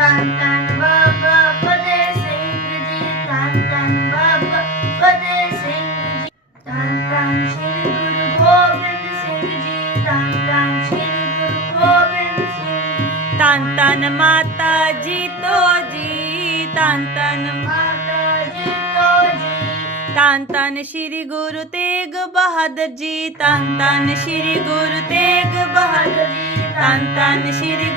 ਧੰਨ ਧੰਨ ਬਾਬਾ ਫਤਿਹ ਸਿੰਘ ਜੀ ਧੰਨ ਧੰਨ ਬਾਬਾ ਫਤਿਹ ਸਿੰਘ ਜੀ ਧੰਨ ਧੰਨ ਸ੍ਰੀ ਗੁਰੂ ਗੋਬਿੰਦ ਸਿੰਘ ਜੀ ਧੰਨ ਧੰਨ ਸ੍ਰੀ ਗੁਰੂ ਗੋਬਿੰਦ ਸਿੰਘ ਜੀ ਧੰਨ ਧੰਨ ਮਾਤਾ ਜੀਤੋ ਜੀ ਧੰਨ ਧੰਨ ਮਾਤਾ ਜੀ ਤੋ ਜੀ ਧੰਨ ਧੰਨ ਸ੍ਰੀ ਗੁਰੂ ਤੇਗ ਬਹਾਦਰ ਜੀ ਧੰਨ ਧੰਨ ਸ੍ਰੀ ਗੁਰੂ ਤੇਗ ਬਹਾਦਰ ਜੀ ਧੰਨ ਧੰਨ ਸ੍ਰੀ ਗੁਰੂ ਤੇਗ ਬਹਾਦਰ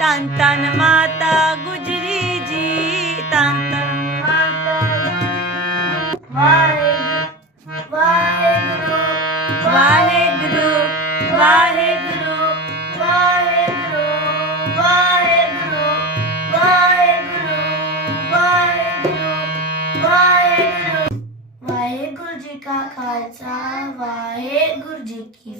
तन तन माता गुजरी जी, तन तन माता वाहेगुरु वाहेगुरु वाहेगुरु वाहेगुरु वाहेगुरु वाहेगुरु वाहेगुरु वाहेगुरु। वाहेगुरु जी का खालसा, वाहेगुरु जी की